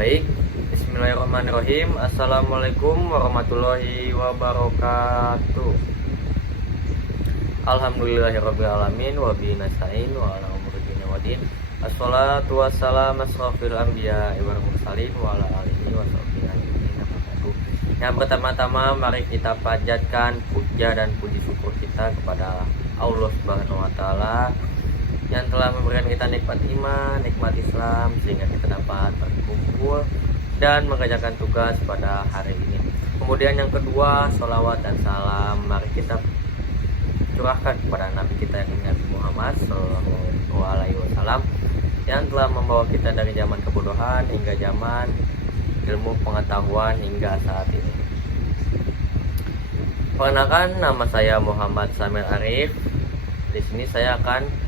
Baik, bismillahirrahmanirrahim. Assalamualaikum warahmatullahi wabarakatuh. Alhamdulillahirrabbilalamin. Wabihi nasta'in wa ala umuri dunya waddin. Assalatu wassalamu asrofil anbiya wal mursalin wa ala alihi wa sahbihi ajmain. Yang pertama-tama mari kita panjatkan puja dan puji syukur kita kepada Allah Subhanahu wa taala yang telah memberikan kita nikmat iman, nikmat Islam, sehingga kita dapat berkumpul dan mengerjakan tugas pada hari ini. Kemudian yang kedua, sholawat dan salam mari kita curahkan kepada Nabi kita yang Nabi Muhammad SAW yang telah membawa kita dari zaman kebodohan hingga zaman ilmu pengetahuan hingga saat ini. Perkenalkan, nama saya Muhammad Samir Arif. Di sini saya akan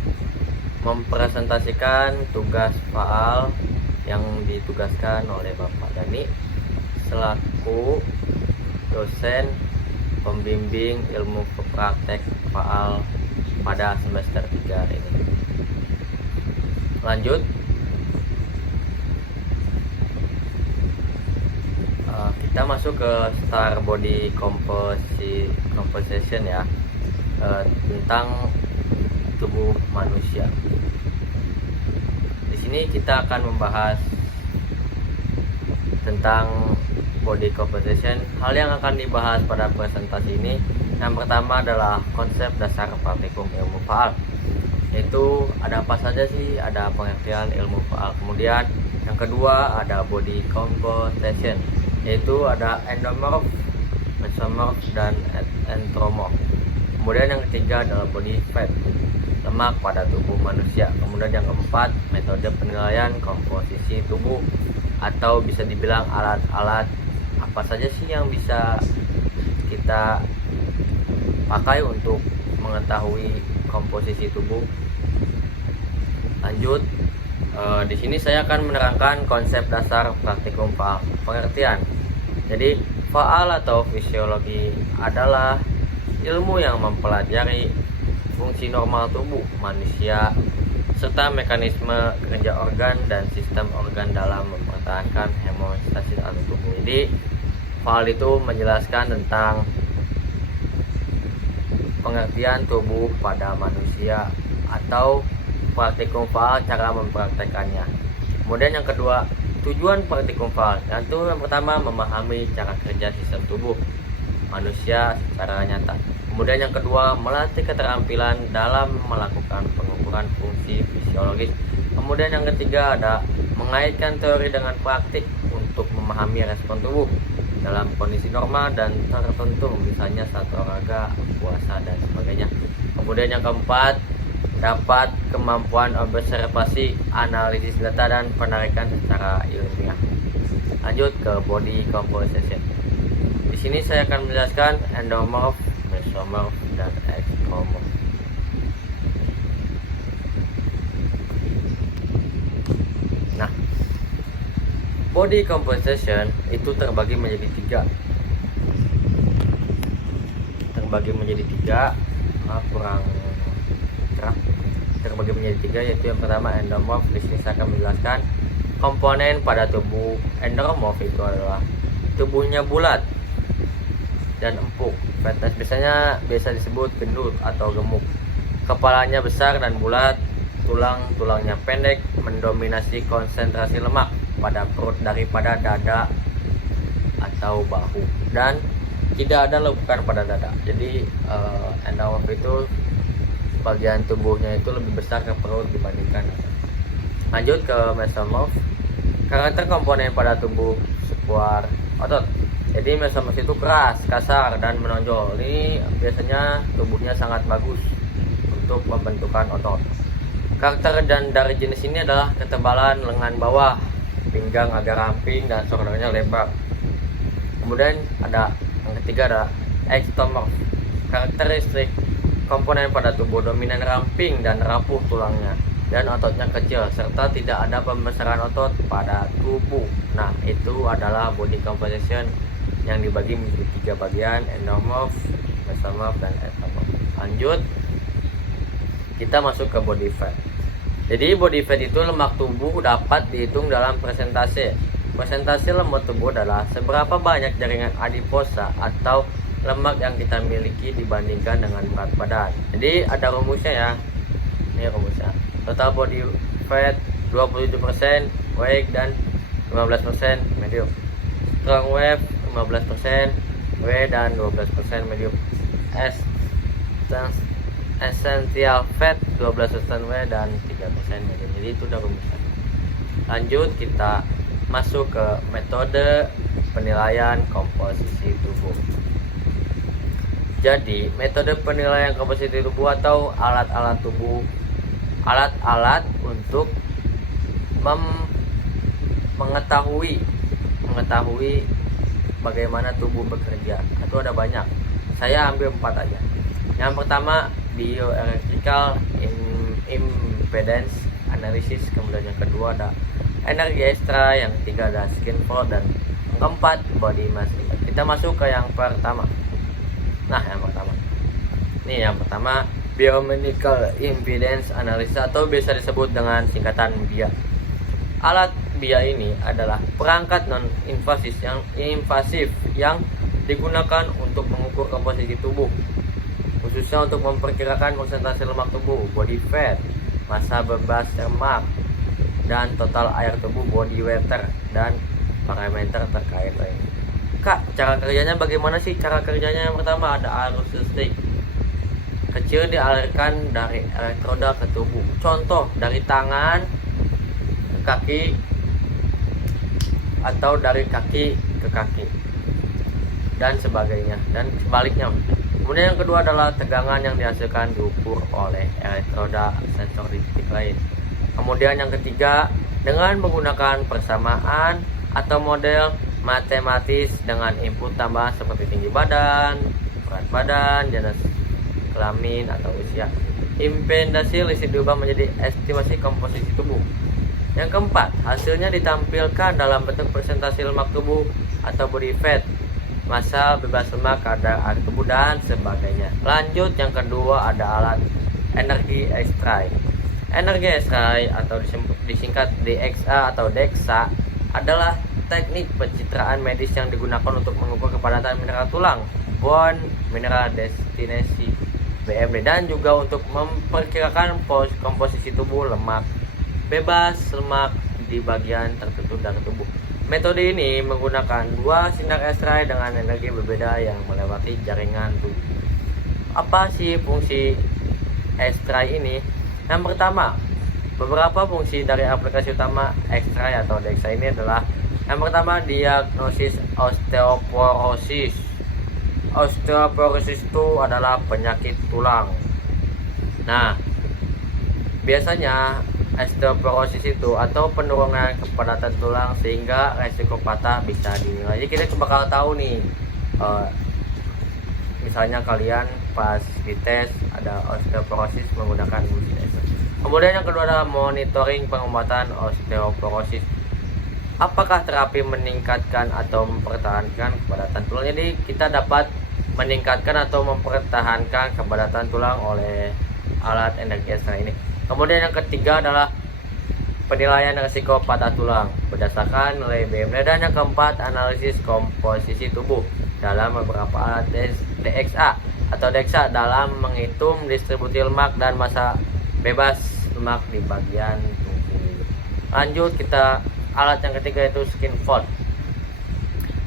mempresentasikan tugas faal yang ditugaskan oleh Bapak Dani selaku dosen pembimbing ilmu praktek faal pada semester 3 ini. Lanjut, kita masuk ke Star Body Composition ya, tentang tubuh manusia. Di sini kita akan membahas tentang body composition. Hal yang akan dibahas pada presentasi ini, yang pertama adalah konsep dasar praktikum ilmu faal. Itu ada apa saja sih? Ada pengertian ilmu faal. Kemudian yang kedua ada body composition, yaitu ada endomorph, mesomorph, dan enteromorph. Kemudian yang ketiga adalah body fat, lemak pada tubuh manusia. Kemudian yang keempat, metode penilaian komposisi tubuh, atau bisa dibilang alat-alat apa saja sih yang bisa kita pakai untuk mengetahui komposisi tubuh. Lanjut, di sini saya akan menerangkan konsep dasar praktikum faal. Pengertian. Jadi, faal atau fisiologi adalah ilmu yang mempelajari fungsi normal tubuh manusia serta mekanisme kerja organ dan sistem organ dalam mempertahankan hemostasis atau tubuh. Jadi faal itu menjelaskan tentang pengertian tubuh pada manusia atau praktikum faal, cara mempraktekannya. Kemudian yang kedua, tujuan praktikum faal. Yaitu yang pertama, memahami cara kerja sistem tubuh manusia secara nyata. Kemudian yang kedua, melatih keterampilan dalam melakukan pengukuran fungsi fisiologis. Kemudian yang ketiga ada mengaitkan teori dengan praktik untuk memahami respon tubuh dalam kondisi normal dan tertentu, misalnya saat olahraga, puasa, dan sebagainya. Kemudian yang keempat, dapat kemampuan observasi, analisis data, dan penarikan secara ilmiah. Lanjut ke body composition. Di sini saya akan menjelaskan endomorph, mesomorph, dan ectomorph. Nah, body composition itu terbagi menjadi tiga. Kurang cerah. Terbagi menjadi tiga, yaitu yang pertama endomorph. Di sini saya akan menjelaskan komponen pada tubuh endomorph itu adalah tubuhnya bulat dan empuk. Fetus biasa disebut gendut atau gemuk. Kepalanya besar dan bulat, tulangnya pendek, mendominasi konsentrasi lemak pada perut daripada dada atau bahu, dan tidak ada lekukan pada dada. Jadi endomorph itu bagian tubuhnya itu lebih besar ke perut dibandingkan. Lanjut ke mesomorph. Karakter komponen pada tubuh sekuar otot. Jadi mesomorph itu keras, kasar, dan menonjol. Ini biasanya tubuhnya sangat bagus untuk pembentukan otot. Karakter dan dari jenis ini adalah ketebalan lengan bawah, pinggang agak ramping, dan shouldernya lebar. Kemudian ada yang ketiga ada ectomorph. Karakteristik komponen pada tubuh dominan ramping dan rapuh tulangnya, dan ototnya kecil, serta tidak ada pembesaran otot pada tubuh. Nah, itu adalah body composition yang dibagi menjadi tiga bagian, endomorph, mesomorph, dan ectomorph. Lanjut, kita masuk ke body fat. Jadi body fat itu lemak tubuh dapat dihitung dalam persentase Persentase lemak tubuh adalah seberapa banyak jaringan adiposa atau lemak yang kita miliki dibandingkan dengan berat badan. Jadi ada rumusnya ya. Ini rumusnya. Total body fat 27%, weight dan 15% medium. Strong wave 15%, weight dan 12% medium. Essential fat 12% weight dan 3% medium. Jadi itu udah rumusnya. Lanjut kita masuk ke metode penilaian komposisi tubuh. Jadi metode penilaian komposisi tubuh atau alat-alat tubuh, alat-alat untuk mengetahui bagaimana tubuh bekerja. Itu ada banyak. Saya ambil 4 aja. Yang pertama bioelectrical impedance analysis, kemudian yang kedua ada energi ekstra, yang ketiga ada skin fold, dan yang keempat body mass index. Kita masuk ke yang pertama. Nah, yang pertama biomedical impedance analysis atau biasa disebut dengan singkatan BIA. Alat BIA ini adalah perangkat non invasif yang digunakan untuk mengukur komposisi tubuh, khususnya untuk memperkirakan persentase lemak tubuh, body fat, massa bebas lemak, dan total air tubuh, body weight, dan parameter terkait lainnya. Kak, cara kerjanya bagaimana sih? Cara kerjanya yang pertama ada arus listrik kecil dialirkan dari elektroda ke tubuh. Contoh dari tangan ke kaki atau dari kaki ke kaki dan sebagainya, dan sebaliknya. Kemudian yang kedua adalah tegangan yang dihasilkan diukur oleh elektroda sensor di titik lain. Kemudian yang ketiga, dengan menggunakan persamaan atau model matematis dengan input tambahan seperti tinggi badan, berat badan, jenis kelamin atau usia. Impedasi listrik diubah menjadi estimasi komposisi tubuh. Yang keempat, hasilnya ditampilkan dalam bentuk persentase lemak tubuh atau body fat, massa bebas lemak, kadar air tubuh, dan sebagainya. Lanjut, yang kedua ada alat energi ekstrai. Energi ekstrai atau disingkat DXA atau DEXA adalah teknik pencitraan medis yang digunakan untuk mengukur kepadatan mineral tulang, bone mineral density BMD, dan juga untuk memperkirakan komposisi tubuh lemak bebas lemak di bagian tertentu dari tubuh. Metode ini menggunakan 2 sinar ekstrai dengan energi berbeda yang melewati jaringan tubuh. Apa sih fungsi ekstrai ini? Yang pertama, beberapa fungsi dari aplikasi utama ekstrai atau DEXA ini adalah: yang pertama, diagnosis osteoporosis. Osteoporosis itu adalah penyakit tulang. Nah, biasanya osteoporosis itu atau penurunan kepadatan tulang sehingga resiko patah bisa dinilai. Jadi kita bakal tahu nih, misalnya kalian pas dites ada osteoporosis menggunakan uji tes. Kemudian yang kedua adalah monitoring pengobatan osteoporosis. Apakah terapi meningkatkan atau mempertahankan kepadatan tulang? Jadi kita dapat meningkatkan atau mempertahankan kepadatan tulang oleh alat energi ekstra ini. Kemudian yang ketiga adalah penilaian risiko patah tulang berdasarkan nilai BMD, dan yang keempat analisis komposisi tubuh dalam beberapa alat DXA atau DEXA dalam menghitung distribusi lemak dan massa bebas lemak di bagian tubuh. Lanjut, kita alat yang ketiga yaitu skin fold.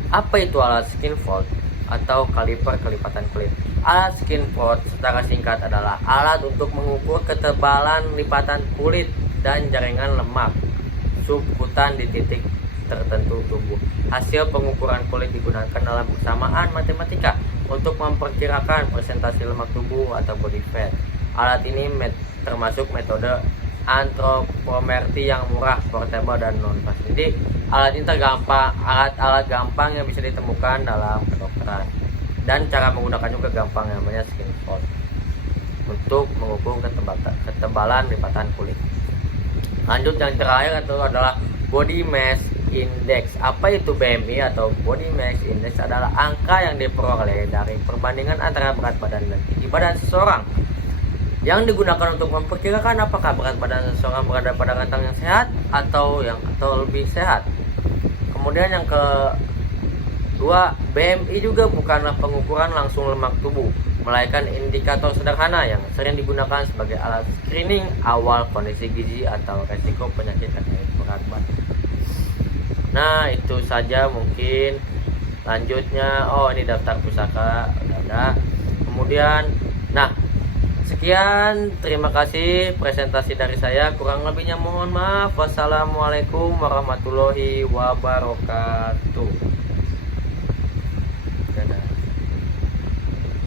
Apa itu alat skin fold atau kaliper kelipatan kulit? Alat skin fold secara singkat adalah alat untuk mengukur ketebalan lipatan kulit dan jaringan lemak subkutan di titik tertentu tubuh. Hasil pengukuran kulit digunakan dalam persamaan matematika untuk memperkirakan persentase lemak tubuh atau body fat. Alat ini termasuk metode antropometri yang murah, portable, dan non-invasif. Jadi alat ini alat gampang yang bisa ditemukan dalam kedokteran, dan cara menggunakan juga gampang, yang namanya skin fold, untuk mengukur ketebalan lipatan kulit. Lanjut, yang terakhir itu adalah body mass index. Apa itu BMI atau body mass index? Adalah angka yang diperoleh dari perbandingan antara berat badan dan tinggi badan seseorang, yang digunakan untuk memperkirakan apakah berat badan seseorang berada pada rentang yang sehat atau lebih sehat. Kemudian yang kedua, BMI juga bukanlah pengukuran langsung lemak tubuh, melainkan indikator sederhana yang sering digunakan sebagai alat screening awal kondisi gizi atau resiko penyakit terkait berat badan. Nah, itu saja mungkin. Lanjutnya, ini daftar pusaka udah ada. Kemudian, nah, sekian, terima kasih presentasi dari saya. Kurang lebihnya mohon maaf. Wassalamualaikum warahmatullahi wabarakatuh. Dadah.